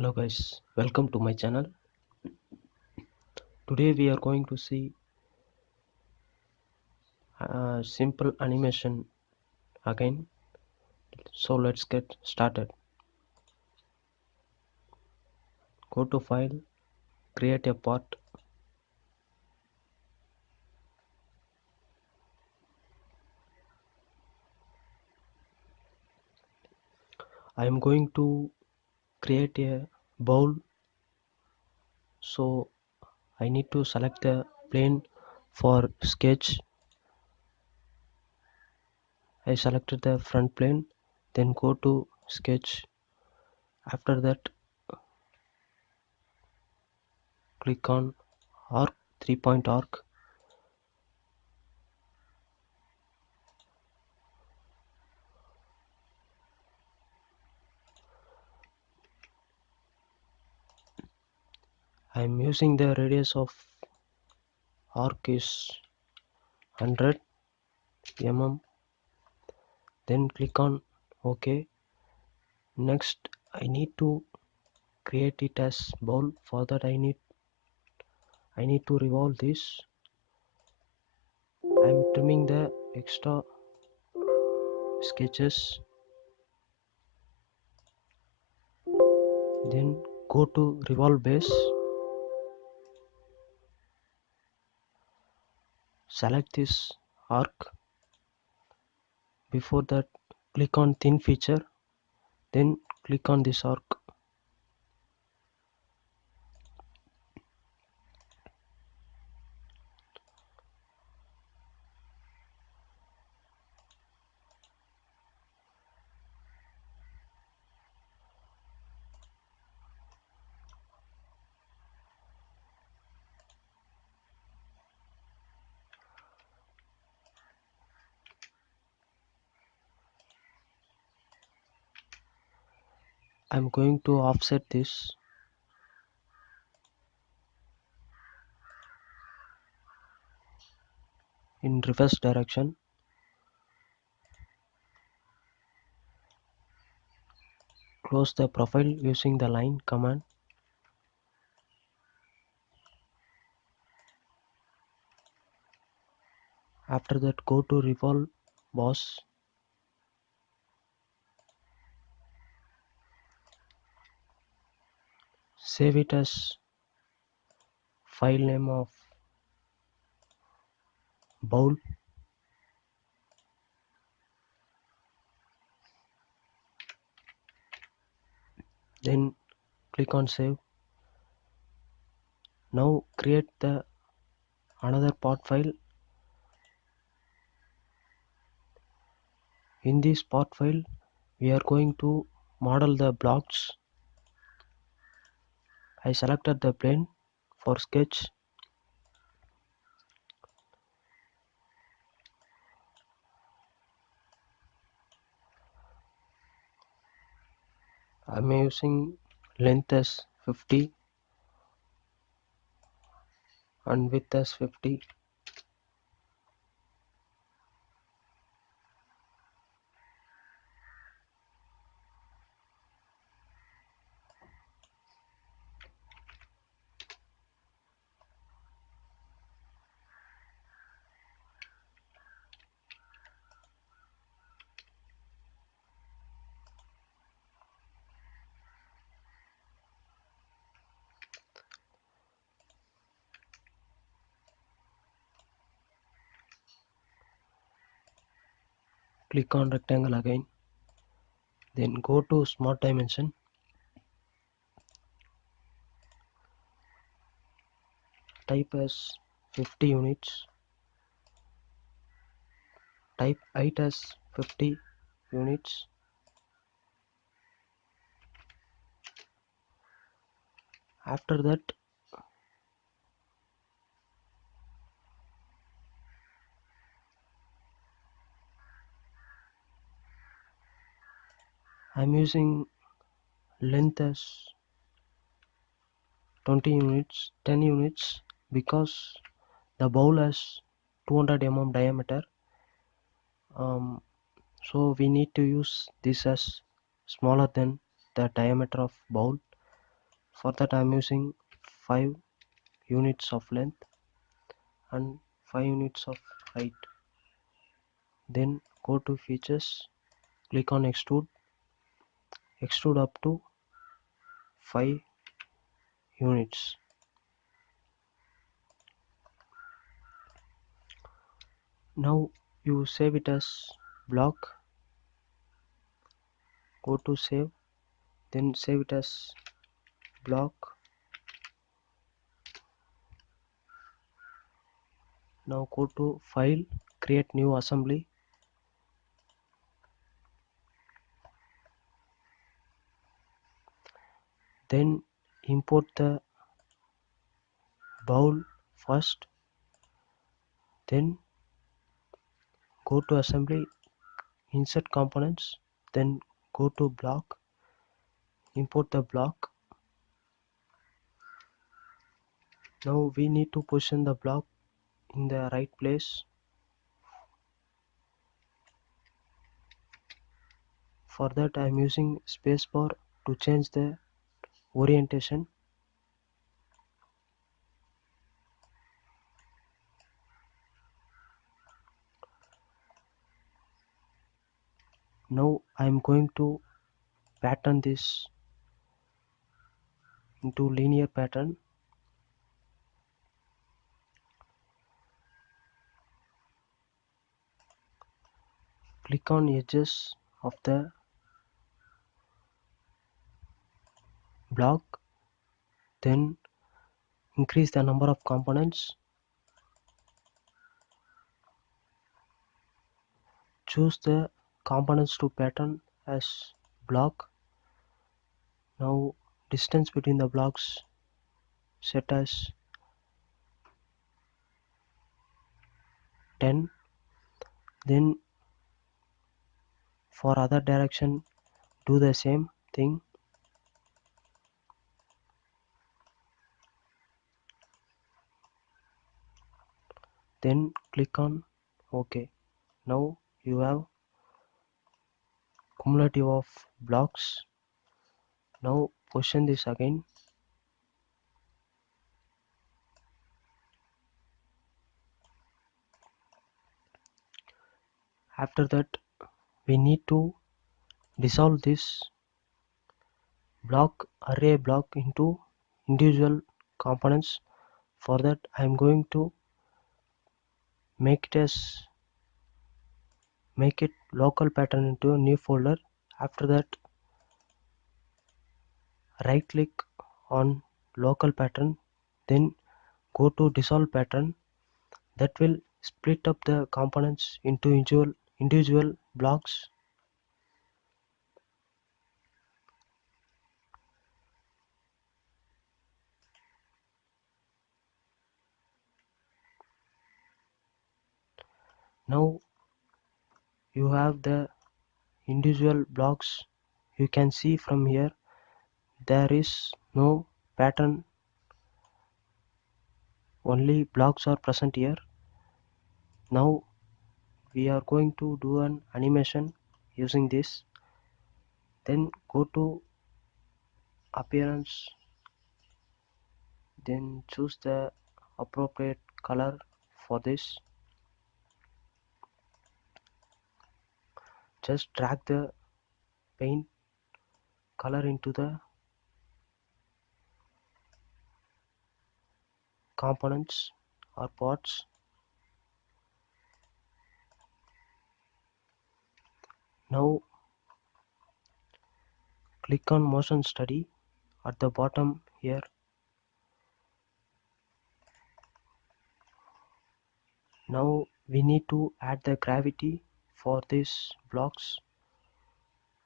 Hello guys, welcome to my channel. Today we are going to see simple animation again. So let's get started. Go to file, create a part. I am going to create a bowl, so I need to select the plane for sketch. I selected the front plane, then go to sketch. After that click on arc, 3-point arc. I am using the radius of arc is 100 mm. Then click on OK. Next I need to create it as bowl. For that I need to revolve this. I am trimming the extra sketches. Then go to revolve base, select this arc. Before that click on thin feature, then click on this arc. I am going to offset this. In reverse direction. Close the profile using the line command. After that go to revolve boss. Save it as file name of bowl. Then click on save. Now create the another part file. In this part file we are going to model the blocks. I selected the plane for sketch. I am using length as 50 and width as 50. Click on rectangle again. Then go to smart dimension. Type as 50 units. Type height as 50 units. After that I am using length as 20 units, 10 units, because the bowl has 200 mm diameter. So we need to use this as smaller than the diameter of bowl. For that I am using 5 units of length and 5 units of height. Then go to features, click on extrude up to 5 units. Now you save it as block, go to save, then save it as block. Now go to file, create new assembly, then import the bowl first, then go to assembly, insert components, then go to block, import the block. Now we need to position the block in the right place. For that I am using spacebar to change the orientation. Now I am going to pattern this into linear pattern. Click on edges of the block, then increase the number of components, choose the components to pattern as block. Now distance between the blocks set as 10. Then for other direction do the same thing. Then click on OK. Now you have cumulative of blocks. Now position this again. After that we need to dissolve this block array block into individual components. For that I am going to make it local pattern into a new folder. After that right click on local pattern, then go to dissolve pattern. That will split up the components into individual blocks. Now you have the individual blocks. You can see from here there is no pattern, only blocks are present here. Now we are going to do an animation using this. Then go to appearance, then choose the appropriate color for this. Just drag the paint color into the components or parts. Now click on motion study at the bottom here. Now we need to add the gravity for these blocks.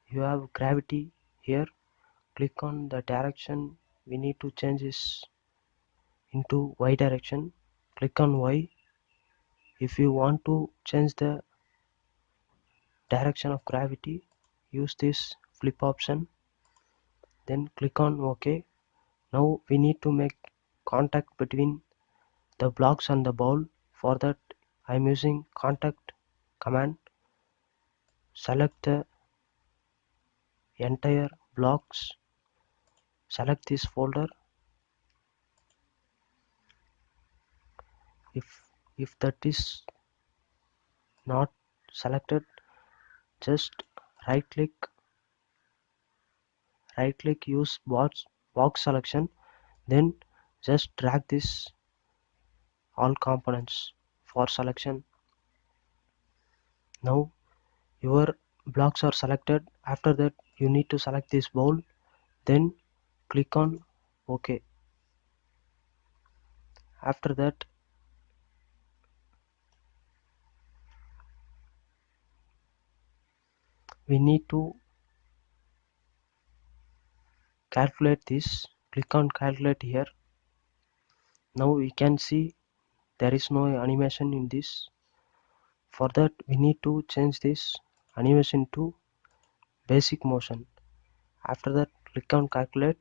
You have gravity here. Click on the direction. We need to change this into Y direction. Click on Y. If you want to change the direction of gravity, use this flip option, then click on OK. Now we need to make contact between the blocks and the bowl. For that I am using contact command. Select the entire blocks, select this folder. If that is not selected, just right click use box selection, then just drag this all components for selection. Now your blocks are selected. After that you need to select this bowl, then click on OK. After that we need to calculate this. Click on calculate here. Now we can see there is no animation in this. For that we need to change this animation to basic motion. After that click on calculate.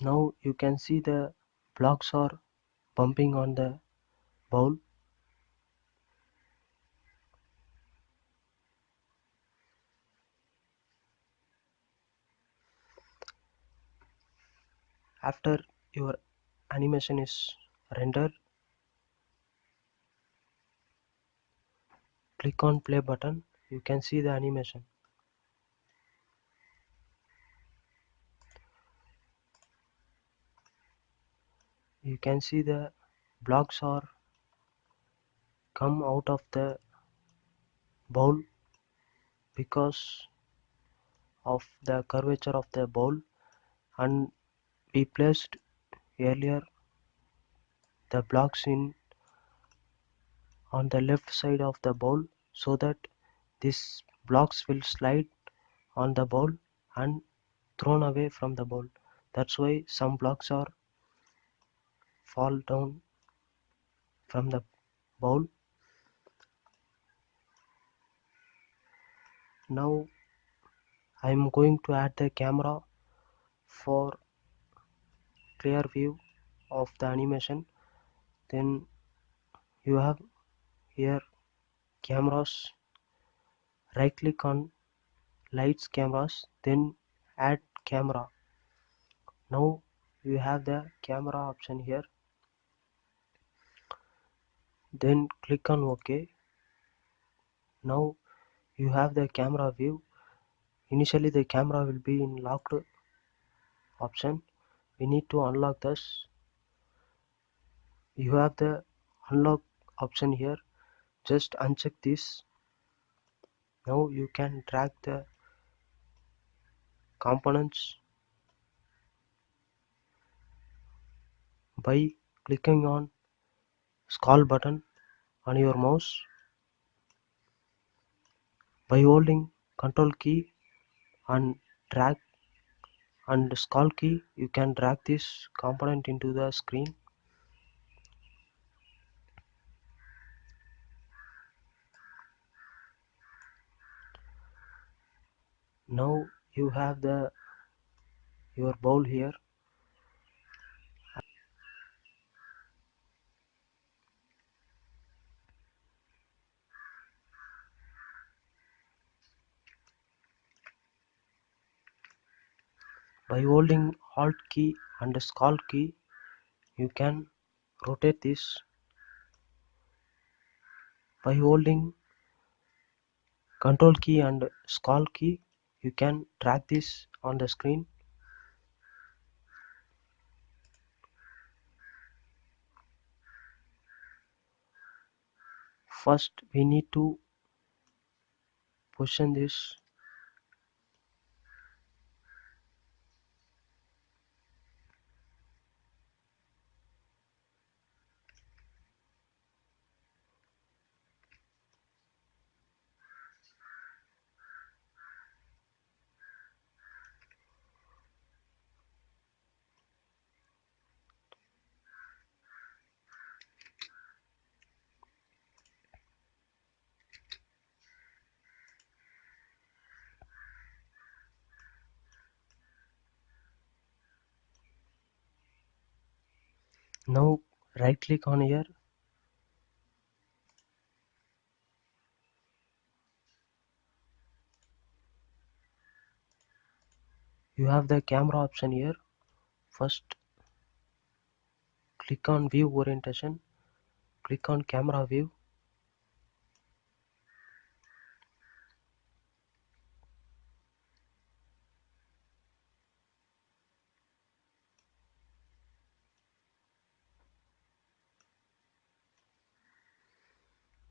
Now you can see the blocks are bumping on the bowl. After your animation is rendered, click on play button. You can see the animation. You can see the blocks are come out of the bowl because of the curvature of the bowl, and we placed earlier the blocks in on the left side of the bowl so that these blocks will slide on the bowl and thrown away from the bowl. That's why some blocks are fall down from the bowl. Now I am going to add the camera for clear view of the animation. Then you have here cameras, right click on lights cameras, then add camera. Now you have the camera option here, then click on OK. Now you have the camera view. Initially the camera will be in locked option. We need to unlock this. You have the unlock option here, just uncheck this. Now you can drag the components by clicking on scroll button on your mouse. By holding control key and drag and scroll key, you can drag this component into the screen. Now you have the your bowl here. By holding alt key and scroll key, you can rotate this. By holding control key and scroll key, you can drag this on the screen. First we need to position this. Now right click on here, you have the camera option here. First click on view orientation, click on camera view.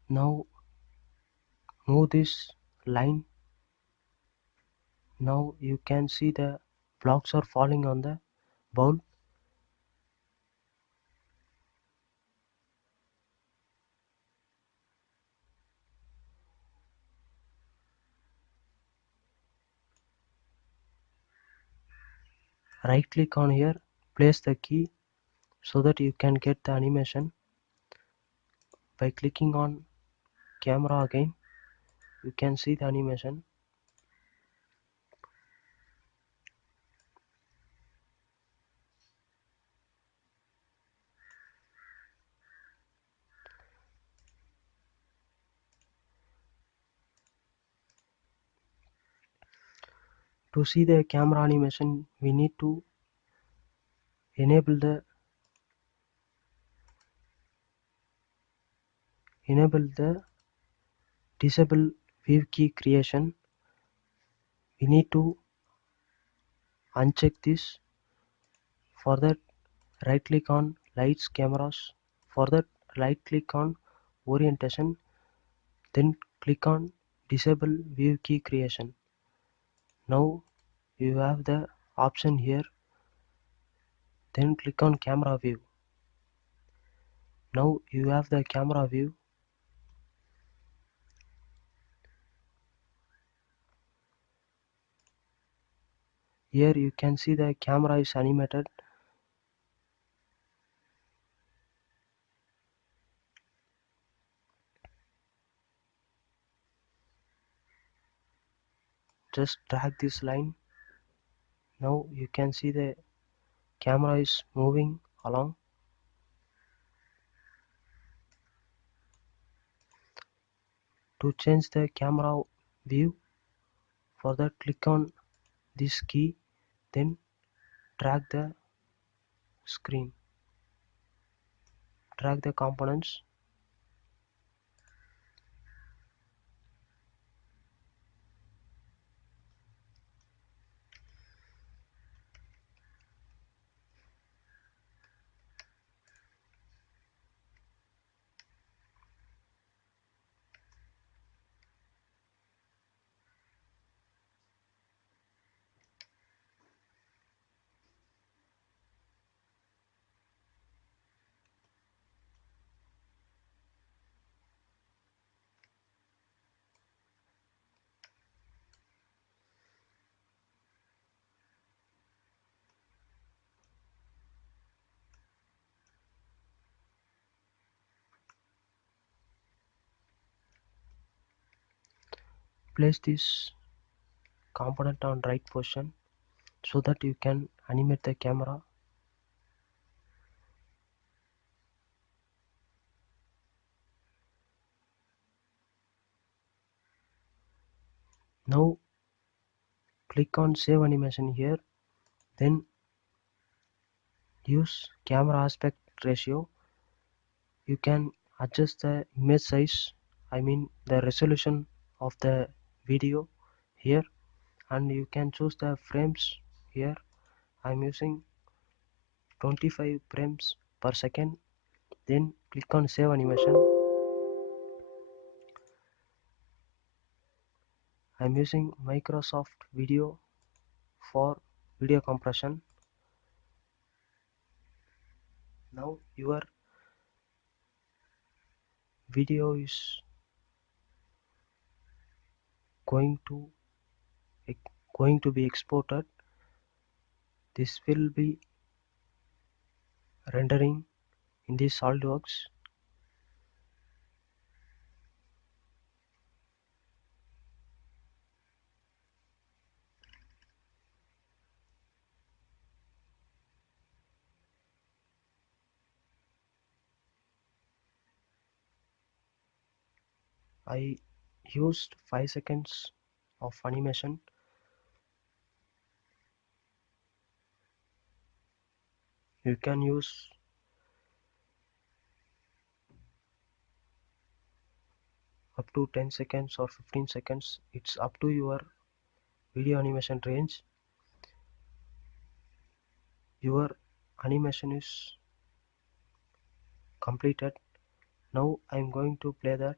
Now move this line. Now you can see the blocks are falling on the bowl. Right click on here, place the key so that you can get the animation. By clicking on camera again, you can see the animation. To see the camera animation, we need to enable the disable view key creation. We need to uncheck this. For that, right click on lights cameras. For that, right click on orientation, then click on disable view key creation. Now you have the option here, then click on camera view. Now you have the camera view. Here you can see the camera is animated. Just drag this line. Now you can see the camera is moving along. To change the camera view, for that click on this key, then drag the screen, drag the components. Place this component on right position so that you can animate the camera. Now click on save animation here, then use camera aspect ratio. You can adjust the image size, I mean the resolution of the video here, and you can choose the frames here. I'm using 25 frames per second, then click on save animation. I'm using Microsoft Video for video compression. Now your video is going to be exported. This will be rendering in this SolidWorks. I used 5 seconds of animation. You can use up to 10 seconds or 15 seconds. It's up to your video animation range. Your animation is completed. Now I'm going to play that.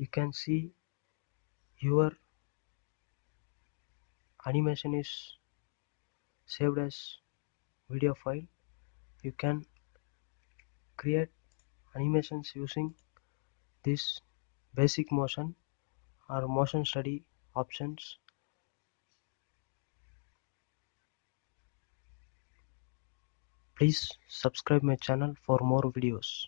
You can see your animation is saved as video file. You can create animations using this basic motion or motion study options. Please subscribe my channel for more videos.